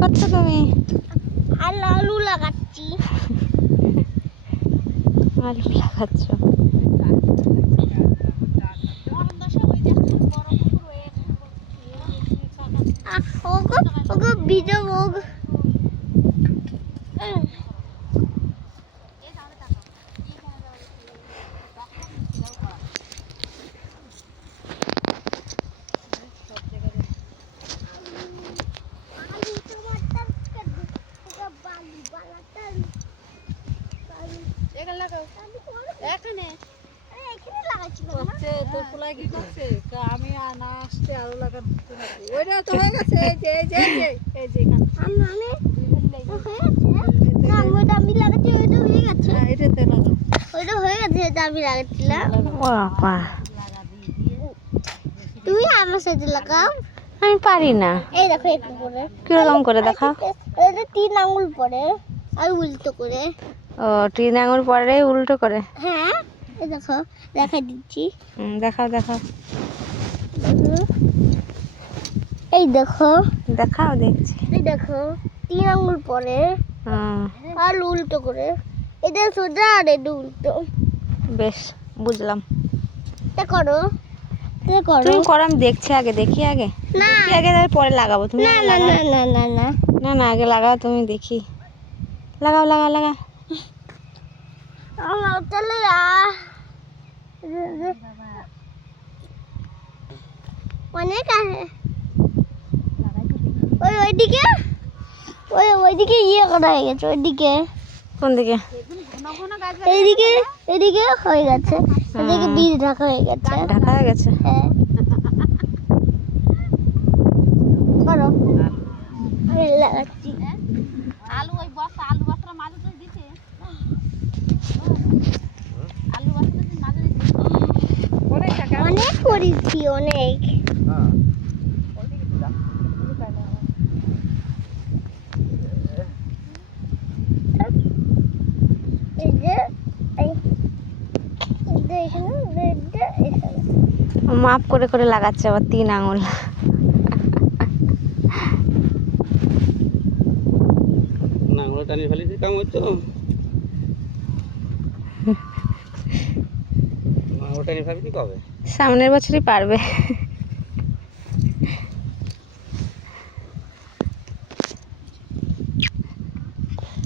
করছো তুমি? আলু লাগাচ্ছি। আলু লাগাচ্ছ? ওগো ভিজে হোক। আমি না আসতে আলু লাগাতে ওইটা তো হয়ে গেছে। এই যে আমি লাগাচ্ছি, ওইটা হয়ে গেছে। এটাতে লাগাও। ওইটা হয়ে গেছে, এটা আমি লাগাচ্ছিলাম। বাবা, তুমি আমার সাথে লাগাও। আমি পারি না। এই দেখো একটু করে। কিরকম করে দেখাও? এটা 3 আঙ্গুল পরে আর উল্টো করে। ও, 3 আঙুল পরে উল্টো করে? হ্যাঁ, এই দেখো দেখাই দিচ্ছি। দেখাও দেখাও। এই দেখো, দেখাও, দেখছি। এই দেখো 3 আঙ্গুল পরে আর উল্টো করে। এটা সোজা আর এটা উল্টো। বেশ, বুঝলাম। এটা করো, এটা করো। তুমি করো, আমি দেখছি আগে, দেখি আগে। না দেখি আগে, তারপর পরে লাগাবো। তুমি না আগে না লাগাও। না না না না না আগে লাগাও, তুমি দেখি। লাগাও লাগাও লাগাও। আমার চলে অনেক আছে। ওইদিকে ওইদিকে ইয়ে করা হয়ে গেছে। ওইদিকে কোন দিকে? এইদিকে এদিকে হয়ে গেছে। এদিকে বীজ ঢাকা হয়ে গেছে। ঢাকা হয়ে গেছে। হ্যাঁ, করো। আমি লাগাচ্ছি। আলু ওই বস্তা, আলু বস্তার মাঝে তো দিছে। আলু বস্তার মাঝে দিছে। অনেক করেছি, অনেক। এই যে এখানে মাপ করে করে লাগাচ্ছে আবার 3 আঙুল। না আঙুল টানি ফেলেছি, কাম হচ্ছে। আঙুল টানি ফেলবি কবে? সামনের বছরই পারবে।